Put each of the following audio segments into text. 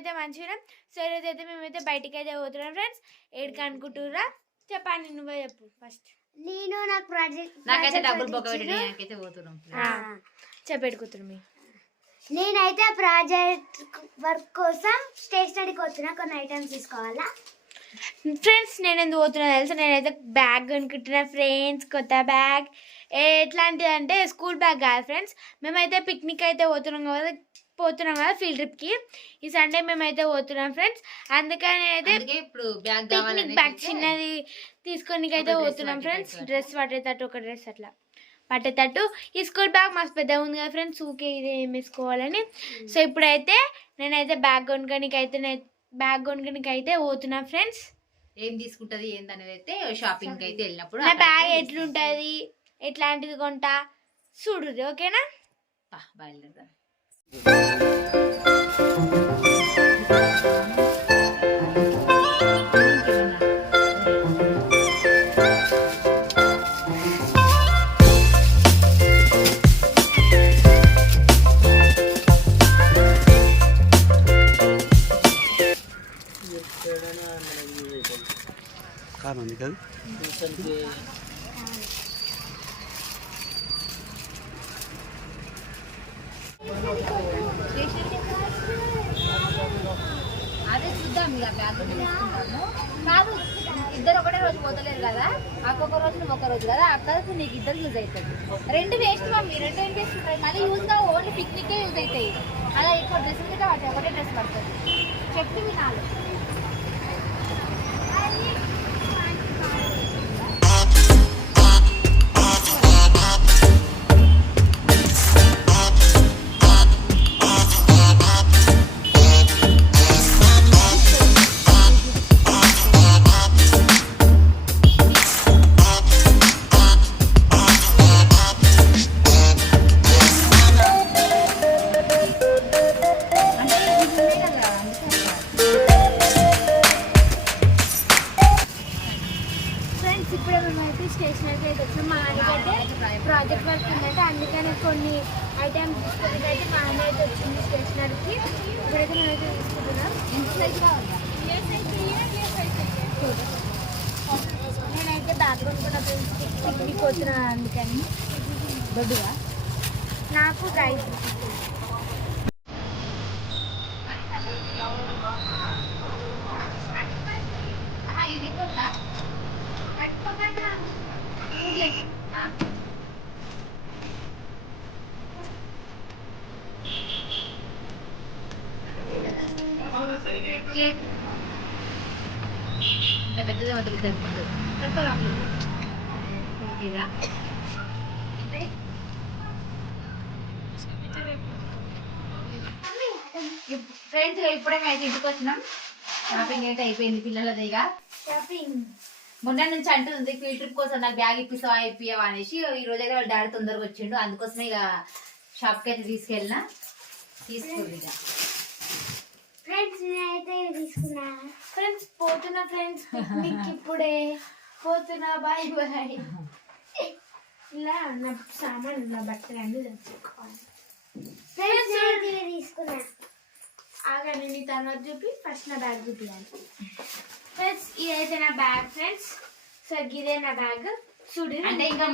మేమైతే మంచిగా. సో ఈరోజు అయితే మేమైతే బయటికి అయితే పోతున్నాం ఫ్రెండ్స్. ఏడికి అనుకుంటుర్రా చెప్పండి, నువ్వే చెప్పు ఫస్ట్. నేను నాకు ప్రాజెక్ట్ నాకైతే డబ్బులు బొక్క పెట్టడానికి పోతున్నాం. చెప్పెట్టుకుంటున్నాం. నేనైతే ప్రాజెక్ట్ వర్క్ కోసం స్టేషనరీకి వచ్చిన కొన్ని ఐటమ్స్ తీసుకోవాలా ఫ్రెండ్స్. నేను ఎందుకు పోతున్నా తెలుసా, నేనైతే బ్యాగ్ కొనుక్కుంటున్నా ఫ్రెండ్స్. కొత్త బ్యాగ్ ఎట్లాంటిది అంటే స్కూల్ బ్యాగ్ కాదు ఫ్రెండ్స్. మేమైతే పిక్నిక్ అయితే పోతున్నాం కదా ఫీల్డ్ ట్రిప్కి. ఈ సండే మేమైతే పోతున్నాం ఫ్రెండ్స్. అందుకని అయితే ఇప్పుడు పిక్నిక్ బ్యాగ్ చిన్నది తీసుకొని అయితే పోతున్నాం ఫ్రెండ్స్. డ్రెస్ పట్టేటట్టు ఒక డ్రెస్ అట్లా పట్టేటట్టు. ఈ స్కూల్ బ్యాగ్ మస్తు పెద్దగా ఉంది కదా ఫ్రెండ్స్, ఊకే ఇది ఏం వేసుకోవాలని. సో ఇప్పుడైతే నేనైతే బ్యాగ్ కొనుక్కోనికి అయితే పోతున్నా ఫ్రెండ్స్. ఏం తీసుకుంటది ఏందనేది అయితే షాపింగ్ అయితే వెళ్ళినప్పుడు నా బ్యాగ్ ఎట్లుంటది ఎట్లాంటిది కొంటా చూడు, ఓకేనా? బయలుదేరదాం. కారణం కాదు అదే చూద్దాం ఇక బ్యాగ్ కాదు. ఇద్దరు ఒకటే రోజు పోతలేరు కదా, ఒక్కొక్క రోజు నువ్వు ఒక రోజు కదా, అక్కడ నీకు ఇద్దరు యూజ్ అవుతుంది. రెండు వేస్ట్ మమ్మీ, రెండు ఏం వేస్ట్ ఉంటాయి మళ్ళీ యూజ్ గా ఓన్లీ పిక్నికే యూజ్ అవుతాయి. అలా ఎక్కువ డ్రెస్ మీద పడతాయి, ఒకటే డ్రెస్ పడుతుంది. చెప్పి వినాలి. ఇప్పుడే మేమైతే స్టేషనరీకి అయితే వచ్చాం. మా ఆయనకైతే ప్రాజెక్ట్ వర్క్ ఉందంటే అందుకని కొన్ని ఐటమ్స్ తీసుకుని అయితే మా ఆయన అయితే వచ్చింది స్టేషనరీకి. ఇప్పుడైతే మేమైతే తీసుకుంటున్నాం. నేనైతే బ్యాగ్ కొనుక్కున్న పిక్నిక్ వచ్చినాను అందుకని. దొడ్డుగా నాకు రైస్ పెద్దదే ఉంటుంది. ఫ్రెండ్స్ ఇప్పుడే మేము ఇంటికి వచ్చినాం. షాపింగ్ అయితే అయిపోయింది పిల్లలది. ఇక షాపింగ్ మొన్న నుంచి అంటుంది ఫీల్డ్ ట్రిప్ కోసం నాకు బ్యాగ్ ఇప్పిస్తావా ఇప్పియావా అనేసి. ఈ రోజు అయితే వాళ్ళ డాడీ తొందరగా వచ్చిండు, అందుకోసమే ఇక షాప్కి అయితే తీసుకెళ్ళినా. తీసుకుంది ఇక ఫ్రెండ్స్ నేనైతే తీసుకున్నా. ఫ్రెండ్స్ పోతున్నా ఫ్రెండ్స్ పిక్నిక్ ఇప్పుడే పోతున్నా. Bye bye. ఇలా నా సామాన్ నా బట్టలు అన్నీ తెచ్చుకోవాలి. ఫ్రెండ్స్ నేనైతే తీసుకున్నా. ఆగండి, నీ తర్వాత చూపి ఫస్ట్ నా బ్యాగ్ చూపించాలి. ఫ్రెండ్స్ ఇదైతే నా బ్యాగ్ ఫ్రెండ్స్. సో ఇదే నా బ్యాగ్ చూడు. అంటే ఇంకా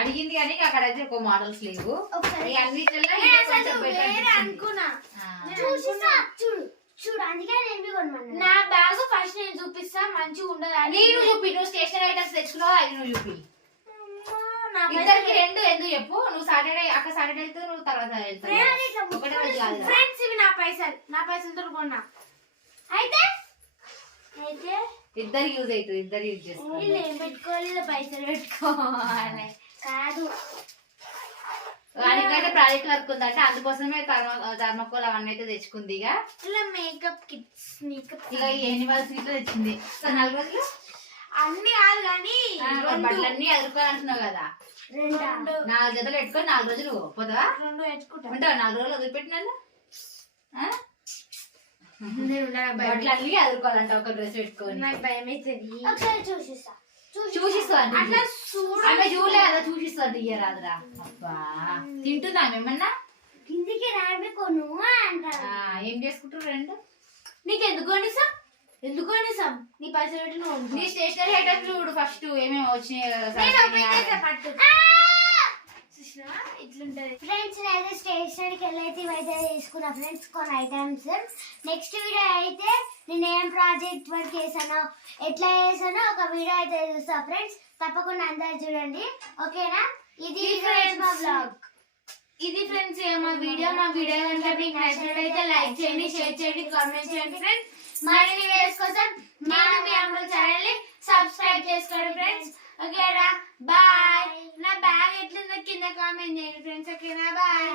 అడిగింది కానీ అక్కడ అయితే ఒక మోడల్స్ లేవు. అనుకున్నా చూడు అందుకే నేను కొనమన్నా. నా బ్యాగ్ ఫస్ట్ నేను చూపిస్తా, మంచిగా ఉండదు అని. నువ్వు చూపి, నువ్వు స్టేషనరీ ఐటమ్స్ తెచ్చుకున్నావు, అవి నువ్వు చూపి. ఇద్దరికి రెండు ఎందుకు చెప్పు. నువ్వు సాటర్డే అక్కడ సాటర్డే వెళ్తే నువ్వు తర్వాత వెళ్తావు. ఫ్రెండ్స్ ఇవి నా పైసలతో కొన్నా. అయితే ఇద్దరికి యూజ్ అవుతుంది, ఇద్దరు యూజ్ చేసుకోవాలి. ఏం పెట్టుకోవాలి, పైసలు పెట్టుకోవాలి కాదు. దానికంటే ప్రాజెక్ట్ వర్క్ ఉందంటే అందుకోసమే థర్మకోల్ అవన్నీ అయితే తెచ్చుకుంది. ఇక ఇలా మేకప్ కిట్స్ ఇక యానివర్సరీ ఇట్లా తెచ్చింది. 4 రోజులు అన్ని కాదు కానీ బట్టలన్నీ ఎదుర్కోవాలంటున్నావు కదా. 4 జతలు పెట్టుకొని 4 రోజులు పోతావా? 2 పెట్టుకుంటా. ఉంటావా 4 రోజులు వదిలిపెట్టినాను. బట్టలు అన్ని ఎదుర్కోవాలంట ఒక డ్రెస్ పెట్టుకొని. నాకు భయం అవుతుంది. ఒకసారి చూసిస్తా. చూసిస్తా అట్లా చూడలే కదా, చూసిస్తా ఇయ్యరాదురా. అబ్బా తింటుందా మేమన్నా? కిందికి రాబి కొను అంటారు. ఏం చేసుకుంటారు రెండు? నీకు ఎందుకు కొనిస్తాం నీ పైసలు పెట్టి నువ్వు నీ స్టేషనరీ ఐటమ్స్ చూడు ఫస్ట్ ఏమేమి వచ్చినాయి కదా నేను open చేస్తా పట్టు. చూసినావా? ఇట్లుంటది. ఫ్రెండ్స్ నేనైతే స్టేషనరీకి వెళ్ళైతే ఇవైతే తీసుకున్నా ఫ్రెండ్స్ కొన్ని ఐటమ్స్. నెక్స్ట్ వీడియో అయితే నేను ఏం ప్రాజెక్ట్ వర్క్ చేశానో ఎట్లా చేశానో ఒక వీడియో అయితే చూస్తా ఫ్రెండ్స్. తప్పకుండా అందరు చూడండి, ఓకేనా? ఇది ఫ్రెండ్స్ మా బ్లాగ్. ఇది ఫ్రెండ్స్ మా వీడియో కనుక మీకు నచ్చినట్లయితే లైక్ చేయండి, షేర్ చేయండి, కామెంట్ చేయండి ఫ్రెండ్స్. మరిన్ని వీడియోస్ కోసం నేను మీ అమ్మ ఛానల్ ని సబ్స్క్రైబ్ చేసుకోండి ఫ్రెండ్స్. ఓకేనా? బాయ్. నా బ్యాగ్ ఎట్లుందో కింద కామెంట్ చేయండి ఫ్రెండ్స్. ఓకేనా? బాయ్.